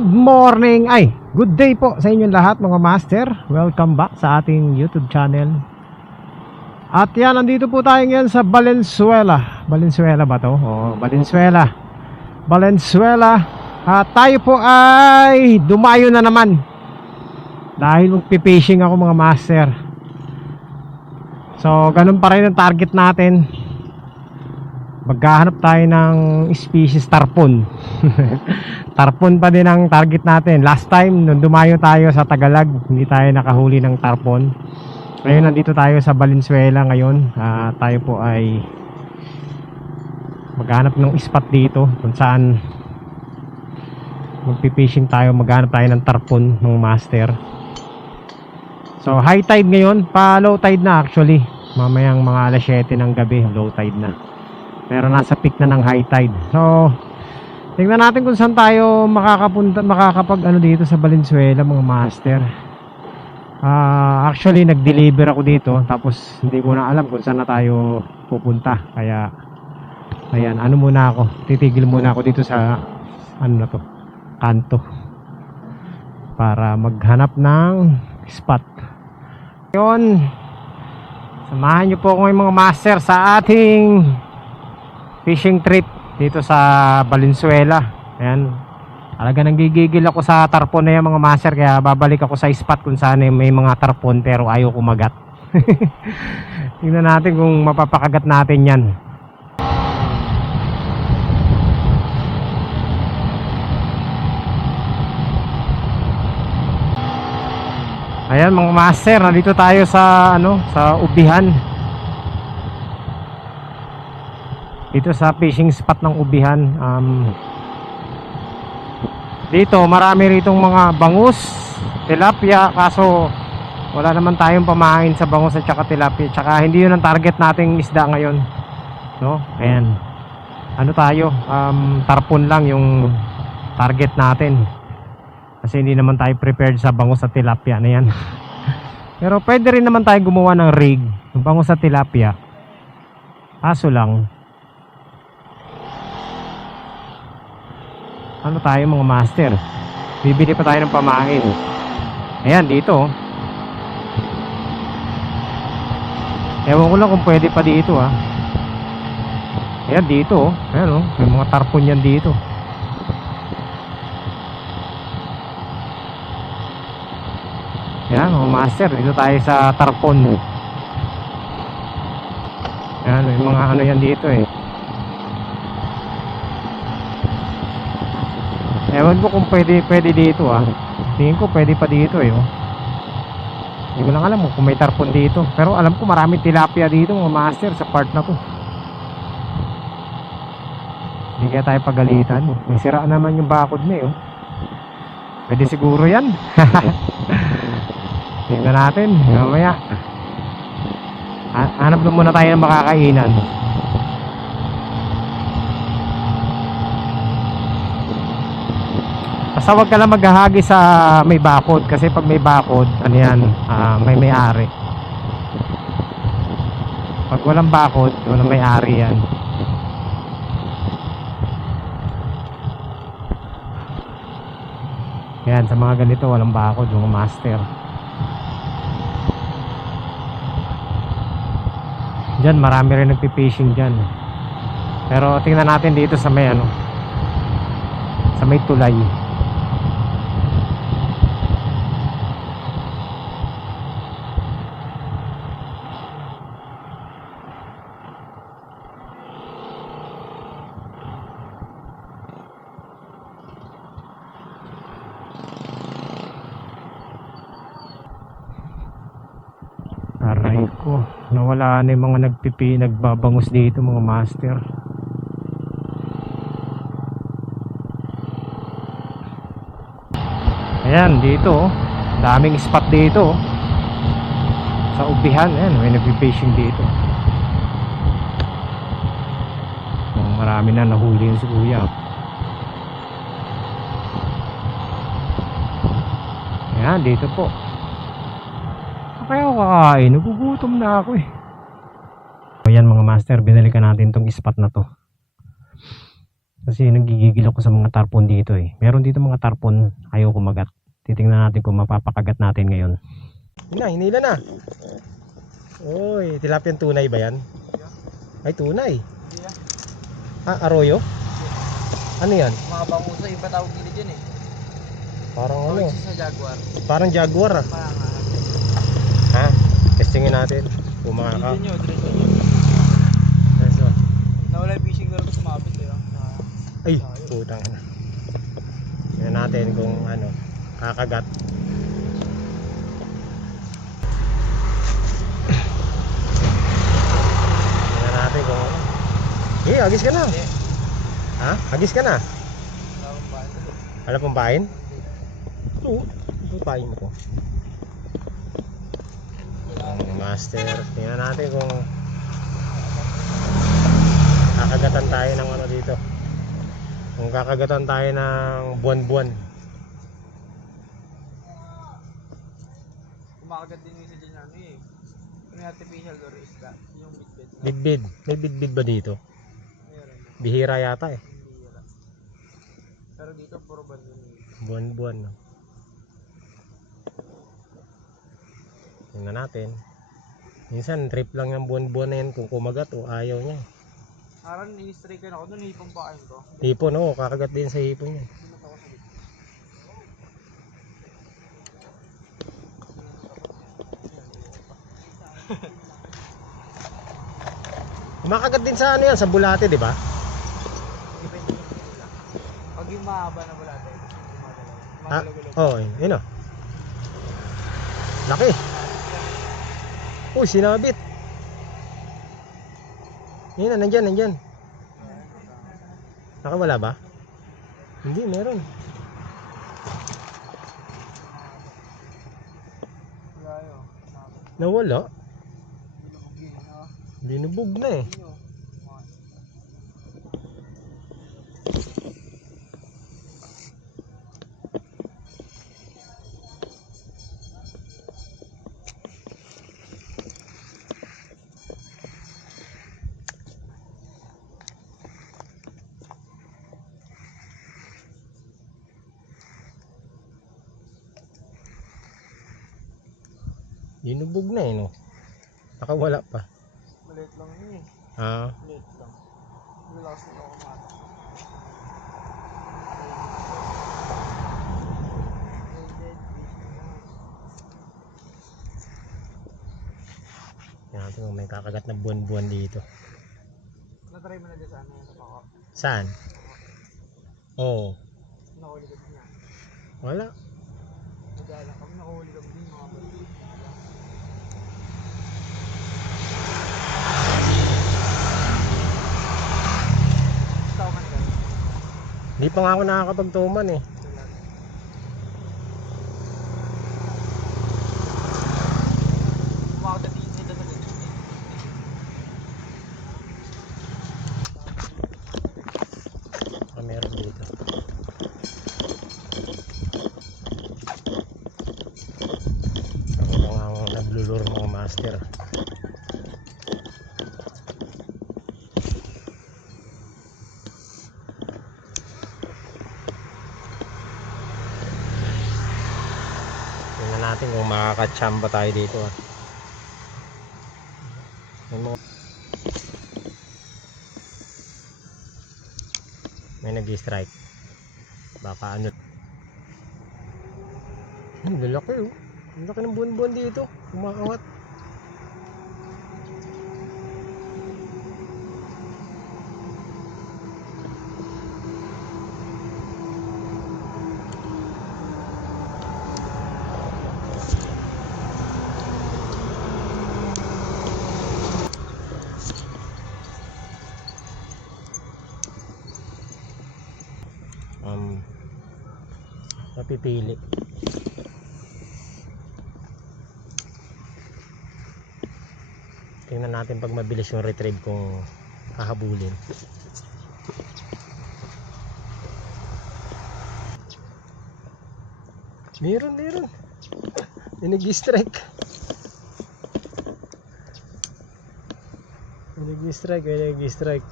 Good morning, good day po sa inyong lahat mga master. Welcome back sa ating YouTube channel. At yan, nandito po tayo ngayon sa Valenzuela. Valenzuela ba to? Oo, Valenzuela. Valenzuela. At tayo po ay dumayo na naman. Dahil magpipishing ako mga master. So, ganun pa rin ang target natin. Maghahanap tayo ng species tarpon. Tarpon pa din ang target natin. Last time nung dumayo tayo sa Tagalog, hindi tayo nakahuli ng tarpon. Ngayon nandito tayo sa Valenzuela ngayon. Tayo po ay maghahanap ng spot dito kung saan magpipishing tayo. Maghahanap tayo ng tarpon ng master. So high tide ngayon, pa low tide na actually. Mamayang mga alas 7 ng gabi, low tide na. Pero nasa peak na ng high tide. So tingnan natin kung saan tayo makakapag ano dito sa Valenzuela mga master. Actually nag-deliver ako dito, tapos hindi ko na alam kung saan na tayo pupunta. Kaya ayan, ano muna ako, titigil muna ako dito sa ano na to, kanto, para maghanap ng spot. Yun, samahan nyo po ako ng mga master sa ating fishing trip dito sa Valenzuela. Ayan, talaga nanggigigil ako sa tarpon na yan mga master. Kaya babalik ako sa spot kung saan may mga tarpon pero ayaw kumagat. Tingnan natin kung mapapakagat natin yan. Ayan mga master, nandito tayo sa sa Ubihan. Dito sa fishing spot ng Ubihan. Dito marami ritong mga bangus, tilapia, kaso wala naman tayong pamain sa bangus at saka tilapia. Tsaka hindi yun ang target nating isda ngayon, no? Ayan, ano tayo, tarpon lang yung target natin. Kasi hindi naman tayo prepared sa bangus at tilapia na yan. Pero pwede rin naman tayo gumawa ng rig ng bangus at tilapia. Kaso lang, ano tayo mga master, bibili pa tayo ng pamain. Ayan dito, ewan ko lang kung pwede pa dito Ayan dito, ayan may mga tarpon yan dito. Ayan mga master, dito tayo sa tarpon. Ayan, may mga ano yan dito Ewan ko kung pwede dito Tingin ko pwede pa dito Hindi ko lang alam kung may tarpon dito. Pero alam ko marami tilapia dito mga master sa part na to. Hindi kaya tayo pagalitan. May sira naman yung bakod na Pwede siguro yan. Tingnan natin mamaya. Hanap na muna tayo ng makakainan. Basta wag ka lang maghahagi sa may bakod. Kasi pag may bakod, ano yan, may-ari. Pag walang bakod, walang may-ari yan. Yan, sa mga ganito walang bakod mga master. Diyan marami rin nagpipishing dyan. Pero tingnan natin dito sa may sa may tulay. Aray ko, nawala na yung mga nagbabangus dito mga master. Ayan dito daming spot dito sa Ubihan. Ayan, may nagpipishing dito. Marami na nahuli yung si kuya. Ayan dito po. Kaya ako kakain, nagugutom na ako Ayan mga master, binalikan natin tong spot na to. Kasi nagigigil ako sa mga tarpon dito eh. Meron dito mga tarpon ayaw kumagat. Titingnan natin kung mapapakagat natin ngayon. Hinila na. Uy, tilapia tunay ba yan? Ay, tunay. Ah, arroyo? Ano yan? Mga bangusa, iba tawag nila dyan eh. Parang ano? Sa jaguar. Parang jaguar ah. Parang Ha? Testingin natin. Kung makaka... nyo, diretso nyo. So, Nawala yung fishing lure ko sumabit eh. ay, putang na. Tingnan natin kung ano, kakagat. Tingnan natin kung ano. Agis ka na. Ha? Agis ka na. Wala pong bahin? Oo. Ano bahin mo ko? Master. Tingnan natin kung kakagatan tayo ng ano dito. Kung kakagatan tayo ng buwan-buwan. Kumakagat din yung isa dyan ano eh. Yung artificial lure isda. Yung bidbid. Bidbid. May bidbid ba dito? Mayroon. Bihira yata eh. Bihira. Pero dito puro bandun eh. Buwan-buwan. No? Tingnan natin. Minsan trip lang yung buwan-buwan na yan kung kumagat o ayaw niya. Aran, ini-striken ako doon, hipong pa kain ko. Hipon, oo, kakagat din sa hipon yan. Kumakagat din sa ano yan, sa bulate, di ba? Depende sa kanila. Pag yung mahaba na bulate, gusto mo gumagalaw. Ah, Gumagalaw-galaw. oo, yun o. Laki. Uy, sinabit. Yun na, nandyan. Nakawala ba? Hindi, meron. Wala yun. Nawala. Binubog yun, no? Binubog na eh. Yun. Binubog na eh, no? Nakawala pa. Maliit lang yun eh. Ah, Maliit lang. Relax na ako kumata. yan natin kung may kakagat na buwan-buwan dito. Natry mo na dyan sa ano sa bako. Saan? Oo. Nakahuli ka din yan. Wala. Nag-aalang kami, nakahuli kami din mga balik. Tao man ka. Hindi pa nga ako nakakapagtuman eh. Kumakagat din sila sa ganyan. Baka meron dito. Ako pa nga ang naglulure mga master. Tingnan natin kung makakatsamba tayo dito ah. May nag-strike. Baka ano. Lalaki oh. Ang laki ng buwan-buwan dito. Umaangat. Napipili. Tingnan natin pag mabilis yung retrieve kung hahabulin. Meron. May nag-strike. May nag-strike.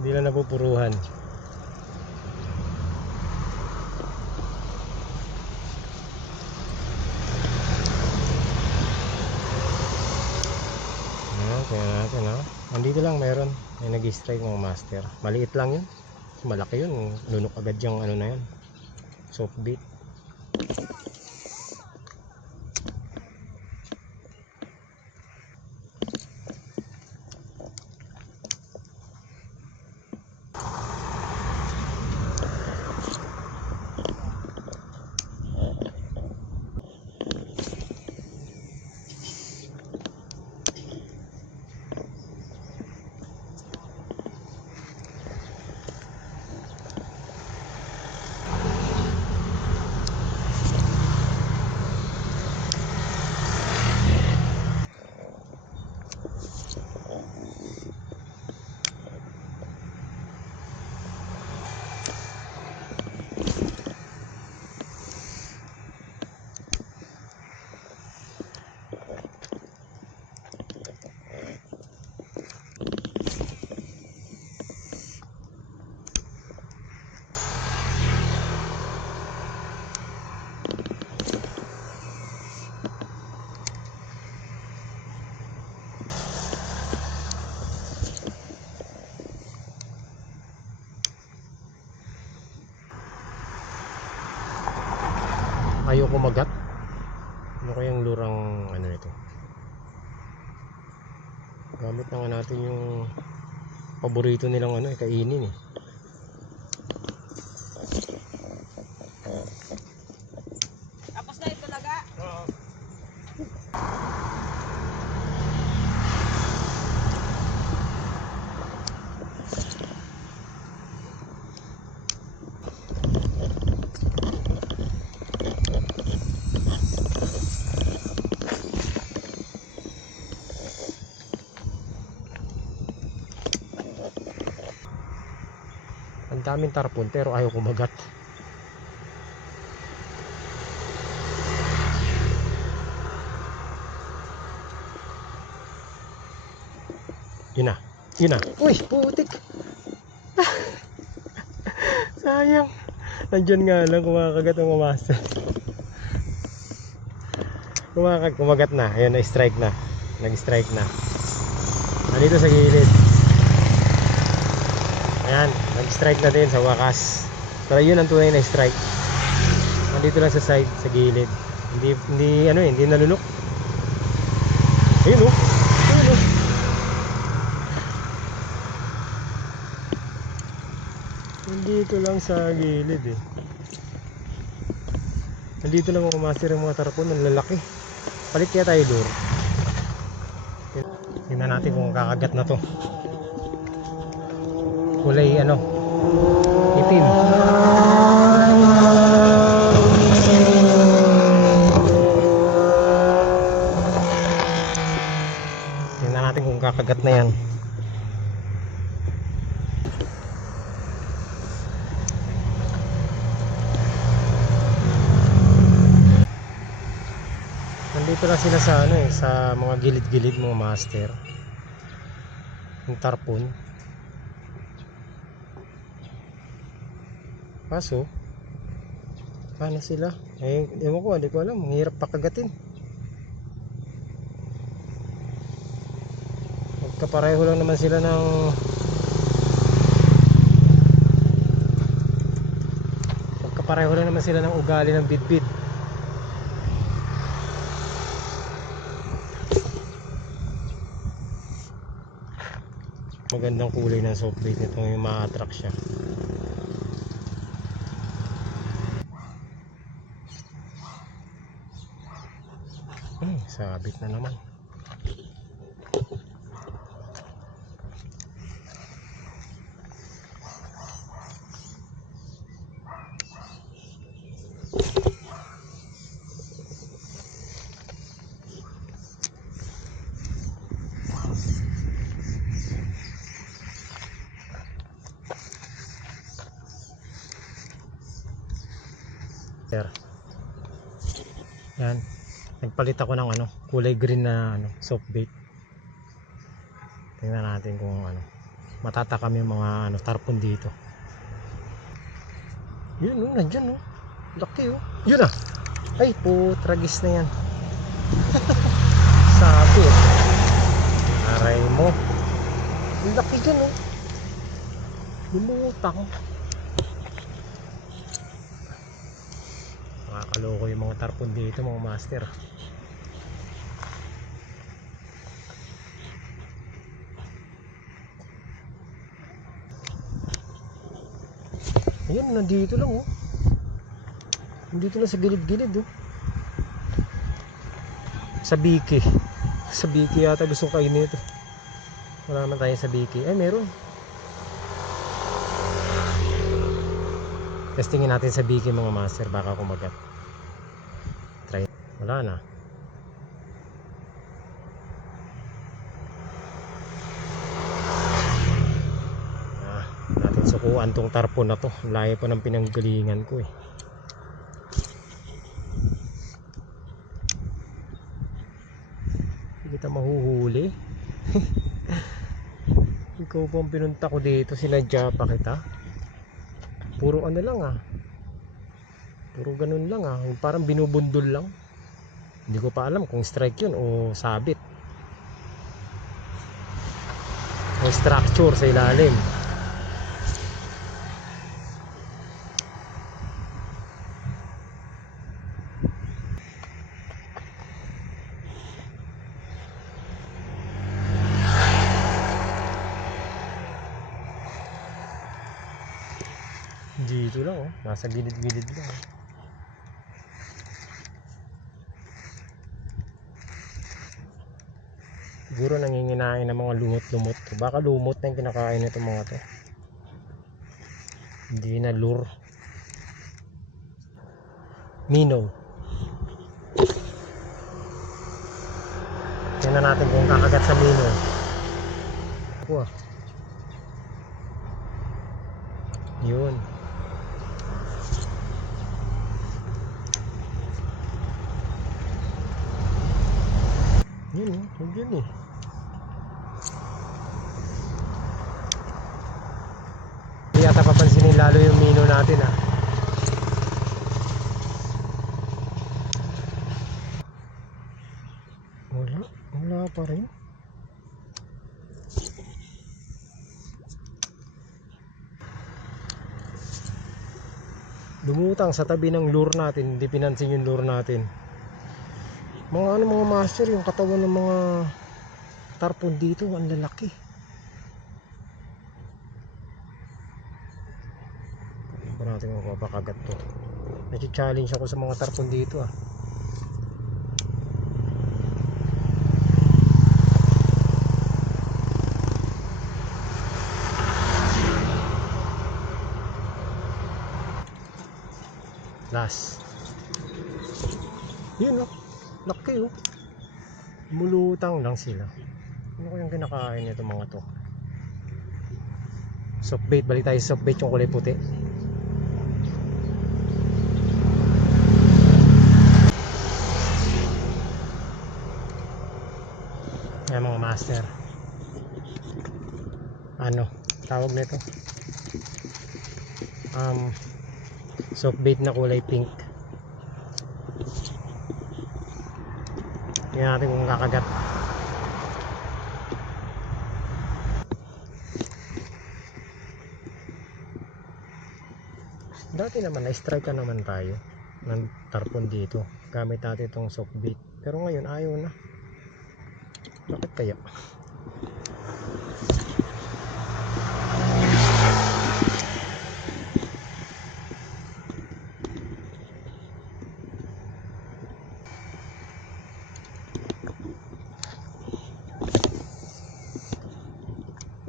Hindi lang napupuruhan. Tingnan natin, ha. Nandito lang meron. May nag-strike ng master. Maliit lang yun. Malaki yun. Lunok agad yung ano na yun. Soft bait. Ayaw kumagat. Ano kayang lurang ano nito? Gamit na nga natin yung paborito nilang ano, kainin eh. Tapos na ito talaga. Oo. Ang daming tarpon pero ayaw kumagat. Yun na. Yun na. Uy, putik. Sayang. Nandyan nga lang kumakagat ang master. Kumagat na. Ayun, na-strike na. Nag-strike na. Nandito sa gilid. Ayan, nag-strike na din sa wakas. Pero yun ang tunay na strike. Nandito lang sa side, sa gilid. Hindi nalunok. Ayun oh. Ayun oh. Nandito lang sa gilid eh. Nandito lang mga master yung mga tarpon. Ang lalaki. Palit kaya tayo lure. Tingnan natin kung kakagat na to. Kulay ano, itim. Tingnan natin kung kakagat na yan. Nandito lang sila sa ano eh, sa mga gilid-gilid mga master. Yung tarpon. Kaso, paano sila? Eh, ewan ko, hindi ko alam. Ang hirap pakagatin. Magkapareho lang naman sila ng ugali ng bidbid. Magandang kulay ng soft bait nito, yung ma-attract siya. Sabit na naman. Yan. Nagpalit ako ng ano, kulay green na ano, soft bait. Tingnan natin kung ano, matatakam yung mga ano, tarpon dito. Yun oh, nandyan oh. Laki oh. Yun ah. Ay, putragis na yan. Sabi oh. Aray mo. Ang laki dyan oh. Lumutang. Makakaloko yung mga tarpon dito mga master. Ayan, nandito lang oh. Nandito lang sa gilid-gilid oh. Sa biki. Sa biki yata gusto ko kainin ito. Wala naman tayo sa biki. Ay meron. Testingin natin sa biki mga master. Baka kumagat. Try. Wala na. Natin sukuan tong tarpon na to. Layo pa ng pinanggalingan ko eh. Hindi kita mahuhuli. Ikaw po ang pinunta ko dito. Sinadya pa kita. Puro ano lang ah. Puro ganun lang ah. Parang binubundol lang. Hindi ko pa alam kung strike yun o sabit. O structure sa ilalim. Dito lang oh, nasa gilid-gilid lang. Siguro nanginginain ng mga lumot-lumot. Baka lumot na yung kinakain nito mga to. Hindi na lure. Minnow. Tingnan natin kung kakagat sa minnow. Wow. Yun. Yun oh, huwag yun eh. Hindi yata papansinin lalo yung mino natin ah. Wala pa rin. Lumutang sa tabi ng lure natin, hindi pinansin yung lure natin. Mga master, yung katawan ng mga tarpon dito, ang lalaki. Hindi pa natin mapapakagat to. Nag-challenge ako sa mga tarpon dito ah. Last. Yun oh, laki oh. Mulutang lang sila. Ano kayang kinakain nito mga to? Soft bait, balik tayo sa soft bait yung kulay puti. Ayan mga master. Ano tawag nito? Soft bait na kulay pink. Tingnan natin kung kakagat. Dati naman na-strike ka naman tayo ng tarpon dito gamit natin itong soft bait, pero ngayon ayaw na. Bakit kaya?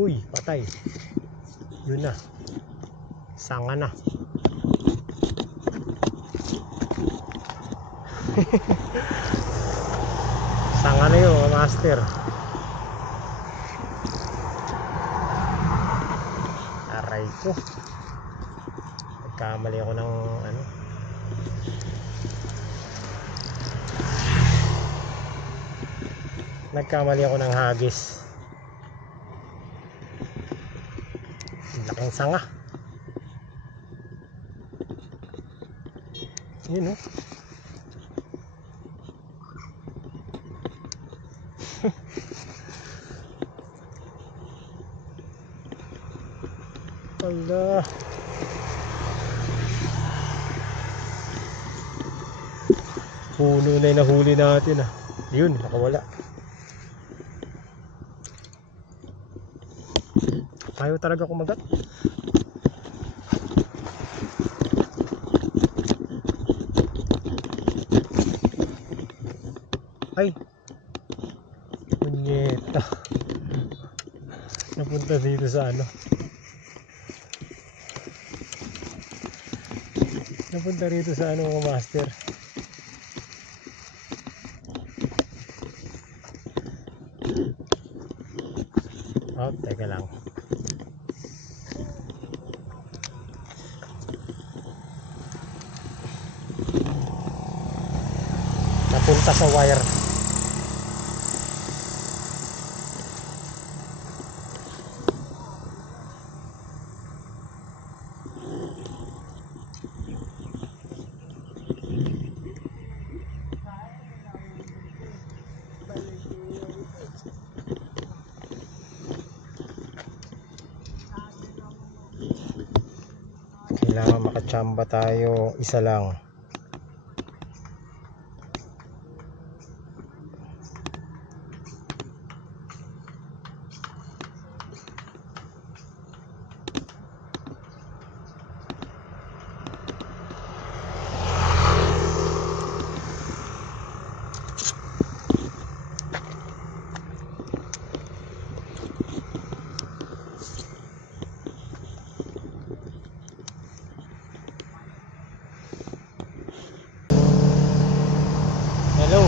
Uy, patay. Yun na. Sanga na. Sanga na yun, mga master. Aray ko. Nagkamali ako ng ano. Nagkamali ako ng hagis. Laking sanga. Yun oh. Ala. Puno na yung nahuli natin ah. Yun, nakawala. Ayaw talaga kumagat. Ay! Punyeta. Napunta dito sa ano. Napunta rito sa ano mga master. Oh, teka lang. Napunta sa wire. Kailangan makachamba tayo isa lang. Hello.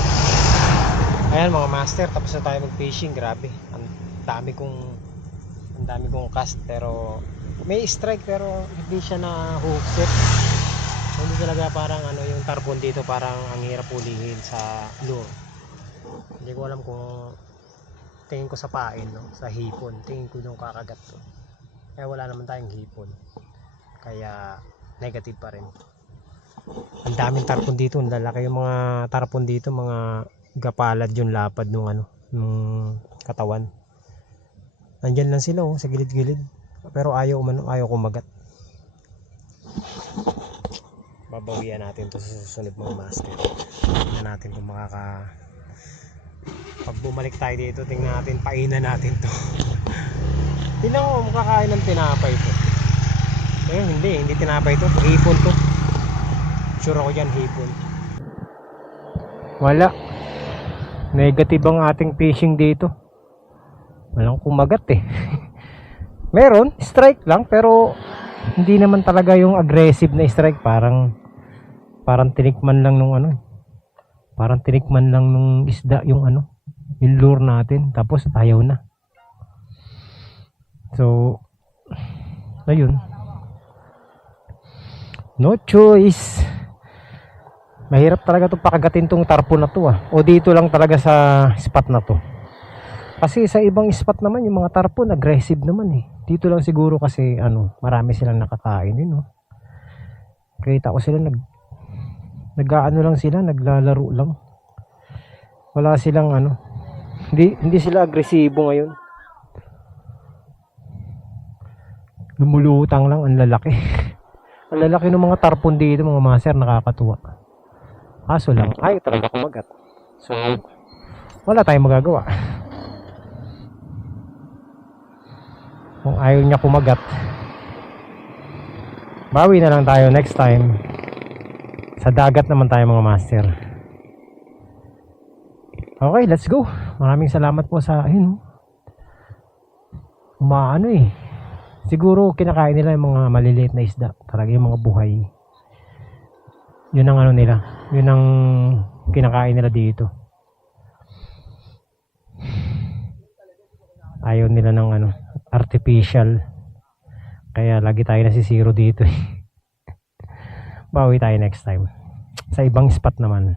Ayan mga master, tapos na tayo mag-fishing. Grabe. Ang dami kong cast pero may strike pero hindi siya na hook set. Hindi talaga parang ano yung tarpon dito, parang ang hirap ulihin sa lure. Hindi ko alam kung tingin ko sa pain, no? Sa hipon. Tingin ko yung kakagat to. Kaya wala naman tayong hipon. Kaya negative pa rin. Ang daming tarpon dito, ang lalaki yung mga tarpon dito, mga gapalad yung lapad nung ano, nung katawan. Nandyan lang sila oh, sa gilid-gilid. Pero ayaw kumagat. Babawian natin to sa susunod mga master. Tingnan natin kung pag bumalik tayo dito, tingnan natin, painan natin to. Tingnan mo, makakain ng tinapay to. Eh, hindi tinapay to, hipon to. Sure ako dyan, hipon. Wala. Negative ang ating fishing dito. Walang kumagat eh. Meron, strike lang, pero hindi naman talaga yung aggressive na strike. Parang tinikman lang nung ano. Parang tinikman lang nung isda yung ano, yung lure natin. Tapos ayaw na. So, ayun. No choice. Mahirap talaga itong pakagatin tong tarpon na to ah. O dito lang talaga sa spot na to. Kasi sa ibang spot naman yung mga tarpon aggressive naman eh. Dito lang siguro kasi ano, marami silang nakakain eh, no. Kita ko sila nag-aano lang sila, naglalaro lang. Wala silang ano. Hindi sila agresibo ngayon. Lumulutang lang, ang lalaki. Ang lalaki ng mga tarpon dito, mga master, nakakatuwa. Kaso lang, ayaw talaga kumagat. So, wala tayong magagawa. Kung ayaw niya kumagat, bawi na lang tayo next time. Sa dagat naman tayo mga master. Okay, let's go. Maraming salamat po sa umaano eh. Siguro kinakain nila yung mga maliliit na isda. Talaga yung mga buhay. Yun ang ano nila. Yun ang kinakain nila dito. Ayaw nila ng ano, artificial. Kaya lagi tayo nasisiro dito. Bawi tayo next time. Sa ibang spot naman.